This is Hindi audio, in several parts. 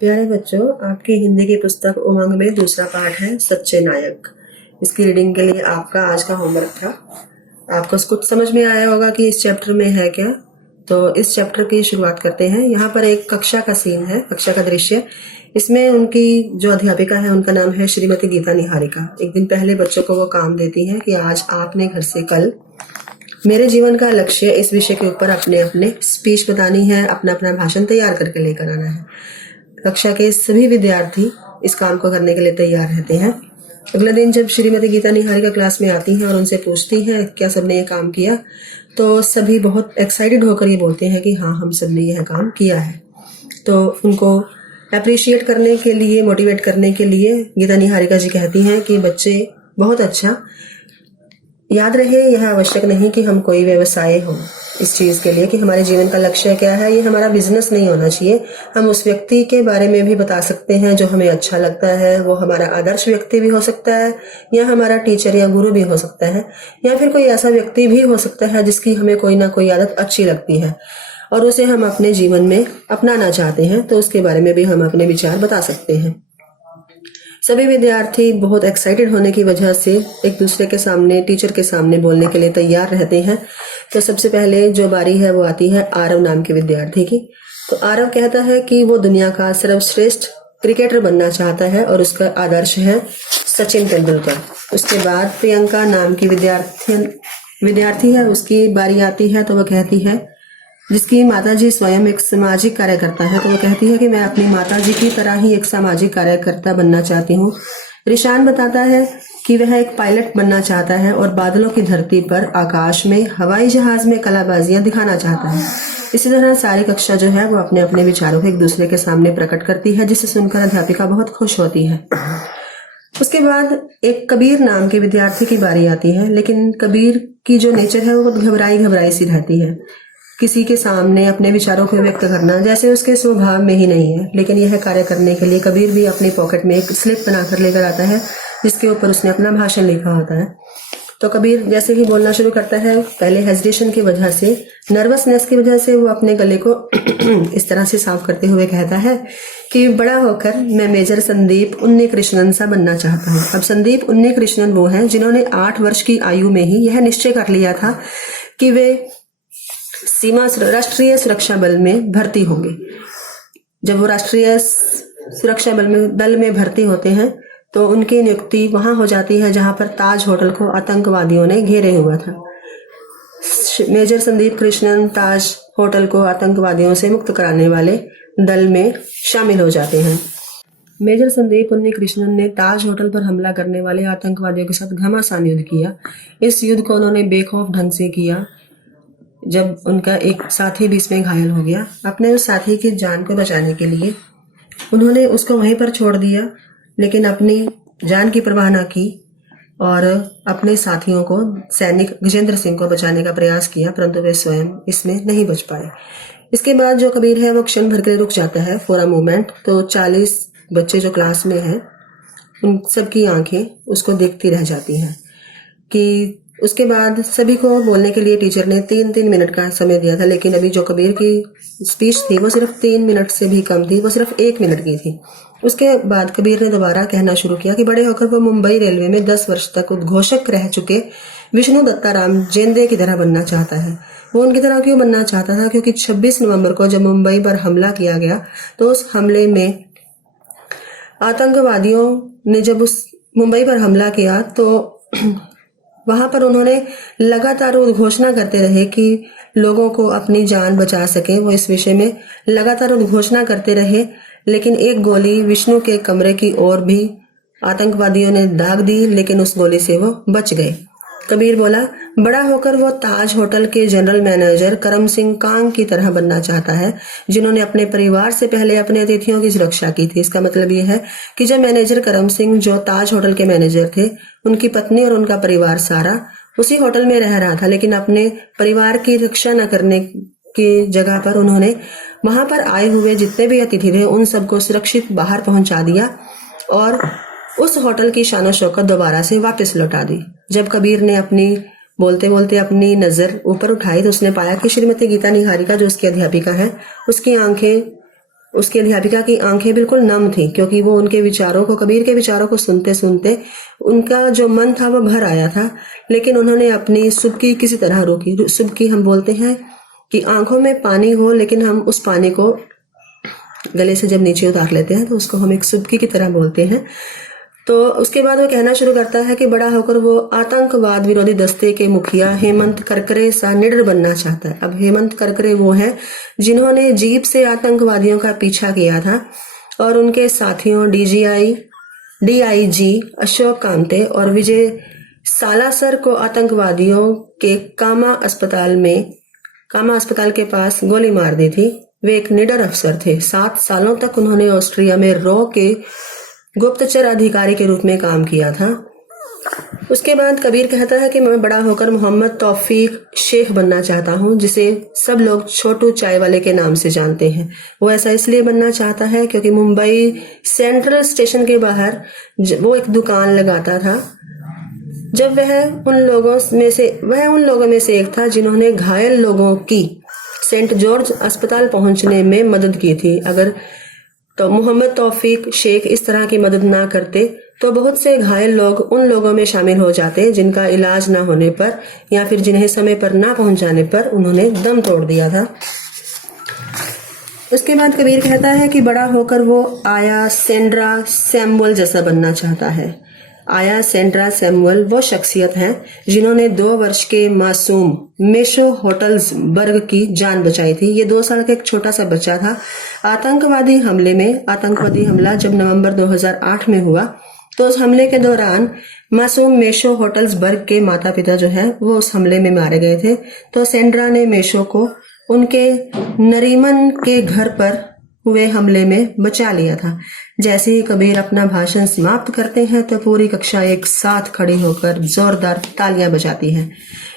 प्यारे बच्चों, आपकी हिंदी की पुस्तक उमंग में दूसरा पाठ है सच्चे नायक। इसकी रीडिंग के लिए आपका आज का होमवर्क था। आपको कुछ समझ में आया होगा कि इस चैप्टर में है क्या। तो इस चैप्टर की शुरुआत करते हैं। यहाँ पर एक कक्षा का सीन है, कक्षा का दृश्य। इसमें उनकी जो अध्यापिका है उनका नाम है श्रीमती गीता निहारिका। एक दिन पहले बच्चों को वो काम देती है कि आज आपने घर से कल मेरे जीवन का लक्ष्य इस विषय के ऊपर अपने अपने स्पीच बतानी है, अपना अपना भाषण तैयार करके लेकर आना है। कक्षा के सभी विद्यार्थी इस काम को करने के लिए तैयार रहते हैं। अगले दिन जब श्रीमती गीता निहारिका क्लास में आती हैं और उनसे पूछती हैं क्या सबने ये काम किया, तो सभी बहुत एक्साइटेड होकर ये बोलते हैं कि हाँ, हम सबने यह काम किया है। तो उनको अप्रिशिएट करने के लिए, मोटिवेट करने के लिए गीता निहारिका जी कहती हैं कि बच्चे बहुत अच्छा, याद रहे यह आवश्यक नहीं कि हम कोई व्यवसाय हो इस चीज़ के लिए कि हमारे जीवन का लक्ष्य क्या है। ये हमारा बिजनेस नहीं होना चाहिए। हम उस व्यक्ति के बारे में भी बता सकते हैं जो हमें अच्छा लगता है। वो हमारा आदर्श व्यक्ति भी हो सकता है, या हमारा टीचर या गुरु भी हो सकता है, या फिर कोई ऐसा व्यक्ति भी हो सकता है जिसकी हमें कोई ना कोई आदत अच्छी लगती है और उसे हम अपने जीवन में अपनाना चाहते हैं। तो उसके बारे में भी हम अपने विचार बता सकते हैं। सभी विद्यार्थी बहुत एक्साइटेड होने की वजह से एक दूसरे के सामने, टीचर के सामने बोलने के लिए तैयार रहते हैं। तो सबसे पहले जो बारी है वो आती है आरव नाम के विद्यार्थी की। तो आरव कहता है कि वो दुनिया का सर्वश्रेष्ठ क्रिकेटर बनना चाहता है और उसका आदर्श है सचिन तेंदुलकर। उसके बाद प्रियंका नाम की विद्यार्थी है, उसकी बारी आती है। तो वह कहती है, जिसकी माताजी स्वयं एक सामाजिक कार्यकर्ता है, तो वो कहती है कि मैं अपनी माताजी की तरह ही एक सामाजिक कार्यकर्ता बनना चाहती हूँ। रिशान बताता है कि वह एक पायलट बनना चाहता है और बादलों की धरती पर आकाश में हवाई जहाज में कलाबाजियां दिखाना चाहता है। इसी तरह सारी कक्षा जो है वो अपने अपने विचारों को एक दूसरे के सामने प्रकट करती है, जिसे सुनकर अध्यापिका बहुत खुश होती है। उसके बाद एक कबीर नाम के विद्यार्थी की बारी आती है, लेकिन कबीर की जो नेचर है वो घबराई घबराई सी रहती है। किसी के सामने अपने विचारों को व्यक्त करना जैसे उसके स्वभाव में ही नहीं है। लेकिन यह कार्य करने के लिए कबीर भी अपनी पॉकेट में एक स्लिप बनाकर लेकर आता है, जिसके ऊपर उसने अपना भाषण लिखा होता है। तो कबीर जैसे ही बोलना शुरू करता है, पहले हेजिटेशन की वजह से, नर्वसनेस की वजह से वो अपने गले को इस तरह से साफ करते हुए कहता है कि बड़ा होकर मैं मेजर संदीप उन्नीकृष्णन सा बनना चाहता हूँ। अब संदीप उन्नीकृष्णन वो हैं जिन्होंने 8 वर्ष की आयु में ही यह निश्चय कर लिया था कि वे राष्ट्रीय सुरक्षा बल में भर्ती होंगे। जब वो राष्ट्रीय सुरक्षा दल में भर्ती होते हैं तो उनकी नियुक्ति वहां हो जाती है जहां पर ताज होटल को आतंकवादियों ने घेरे हुआ था। मेजर संदीप कृष्णन ताज होटल को आतंकवादियों से मुक्त कराने वाले दल में शामिल हो जाते हैं। मेजर संदीप उन्नीकृष्णन ने ताज होटल पर हमला करने वाले आतंकवादियों के साथ घमासान युद्ध किया। इस युद्ध को उन्होंने बेखौफ ढंग से किया। जब उनका एक साथी भी इसमें घायल हो गया, अपने उस साथी की जान को बचाने के लिए उन्होंने उसको वहीं पर छोड़ दिया, लेकिन अपनी जान की परवाह न की और अपने साथियों को, सैनिक गजेंद्र सिंह को बचाने का प्रयास किया, परंतु वे स्वयं इसमें नहीं बच पाए। इसके बाद जो कबीर है वो क्षण भर के लिए रुक जाता है फॉर अ मोमेंट। तो 40 बच्चे जो क्लास में हैं उन सबकी आंखें उसको देखती रह जाती हैं कि उसके बाद सभी को बोलने के लिए टीचर ने 3-3 मिनट का समय दिया था, लेकिन अभी जो कबीर की स्पीच थी वो सिर्फ 3 मिनट से भी कम थी, वो सिर्फ 1 मिनट की थी। उसके बाद कबीर ने दोबारा कहना शुरू किया कि बड़े होकर वो मुंबई रेलवे में 10 वर्ष तक उद्घोषक रह चुके विष्णु दत्ताराम जेंदे की तरह बनना चाहता है। वो उनकी तरह क्यों बनना चाहता था? क्योंकि 26 नवंबर को जब मुंबई पर हमला किया गया तो उस हमले में आतंकवादियों ने जब उस मुंबई पर हमला किया तो वहां पर उन्होंने लगातार उद्घोषणा करते रहे कि लोगों को अपनी जान बचा सके। वो इस विषय में लगातार उद्घोषणा करते रहे, लेकिन एक गोली विष्णु के कमरे की ओर भी आतंकवादियों ने दाग दी, लेकिन उस गोली से वो बच गए। कबीर बोला, बड़ा होकर वो ताज होटल के जनरल मैनेजर करम सिंह कांग की तरह बनना चाहता है, जिन्होंने अपने परिवार से पहले अपने अतिथियों की सुरक्षा की थी। इसका मतलब ये है कि जब मैनेजर करम सिंह जो ताज होटल के मैनेजर थे, उनकी पत्नी और उनका परिवार सारा उसी होटल में रह रहा था, लेकिन अपने परिवार की रक्षा न करने की जगह पर उन्होंने वहां पर आए हुए जितने भी अतिथि थे उन सबको सुरक्षित बाहर पहुंचा दिया और उस होटल की शान शौकत दोबारा से वापस लौटा दी। जब कबीर ने बोलते बोलते अपनी नजर ऊपर उठाई तो उसने पाया कि श्रीमती गीता निहारिका जो उसकी अध्यापिका है, उसकी आंखें उसकी अध्यापिका की आंखें बिल्कुल नम थी, क्योंकि वो उनके विचारों को, कबीर के विचारों को सुनते सुनते उनका जो मन था वो भर आया था। लेकिन उन्होंने अपनी सुबकी किसी तरह रोकी। सुबकी हम बोलते हैं कि आंखों में पानी हो, लेकिन हम उस पानी को गले से जब नीचे उतार लेते हैं तो उसको हम एक सुबकी की तरह बोलते हैं। तो उसके बाद वो कहना शुरू करता है कि बड़ा होकर वो आतंकवाद विरोधी दस्ते के मुखिया हेमंत करकरे सा निडर बनना चाहता है। अब हेमंत करकरे वो हैं जिन्होंने जीप से आतंकवादियों का पीछा किया था और उनके साथियों डीआईजी अशोक कांते और विजय सालासर को आतंकवादियों के कामा अस्पताल के पास गोली मार दी थी। वे एक निडर अफसर थे। 7 सालों तक उन्होंने ऑस्ट्रिया में रॉ के गुप्तचर अधिकारी के रूप में काम किया था। उसके बाद कबीर कहता है कि मैं बड़ा होकर मोहम्मद तौफीक शेख बनना चाहता हूँ, जिसे सब लोग छोटू चाय वाले के नाम से जानते हैं। वो ऐसा इसलिए बनना चाहता है क्योंकि मुंबई सेंट्रल स्टेशन के बाहर वो एक दुकान लगाता था। जब वह उन लोगों में से एक था जिन्होंने घायल लोगों की सेंट जॉर्ज अस्पताल पहुंचने में मदद की थी। अगर तो मोहम्मद तौफीक शेख इस तरह की मदद ना करते तो बहुत से घायल लोग उन लोगों में शामिल हो जाते जिनका इलाज ना होने पर या फिर जिन्हें समय पर ना पहुंचाने पर उन्होंने दम तोड़ दिया था। उसके बाद कबीर कहता है कि बड़ा होकर वो आया सेंड्रा सैमुअल जैसा बनना चाहता है। आया सेंड्रा सैमुअल वो शख्सियत हैं जिन्होंने 2 वर्ष के मासूम मेशो होटल्स बर्ग की जान बचाई थी। ये 2 साल का एक छोटा सा बच्चा था। आतंकवादी हमला जब नवंबर 2008 में हुआ तो उस हमले के दौरान मासूम मेशो होटल्स बर्ग के माता पिता जो है वो उस हमले में मारे गए थे। तो सेंड्रा ने मेशो को उनके नरीमन के घर पर हुए हमले में बचा लिया था। जैसे ही कबीर अपना भाषण समाप्त करते हैं तो पूरी कक्षा एक साथ खड़ी होकर जोरदार तालियां बजाती है।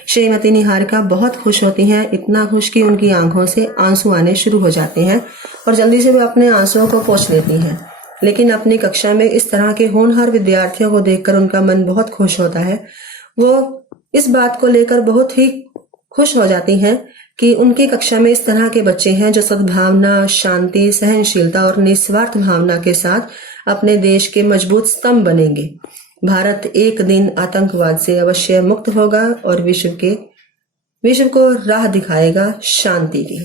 श्रीमती निहारिका बहुत खुश होती हैं, इतना खुश कि उनकी आंखों से आंसू आने शुरू हो जाते हैं और जल्दी से वे अपने आंसुओं को पोंछ लेती हैं। लेकिन अपनी कक्षा में इस तरह के होनहार विद्यार्थियों को देखकर उनका मन बहुत खुश होता है। वो इस बात को लेकर बहुत ही खुश हो जाती हैं कि उनकी कक्षा में इस तरह के बच्चे हैं जो सद्भावना, शांति, सहनशीलता और निस्वार्थ भावना के साथ अपने देश के मजबूत स्तंभ बनेंगे। भारत एक दिन आतंकवाद से अवश्य मुक्त होगा और विश्व को राह दिखाएगा शांति की।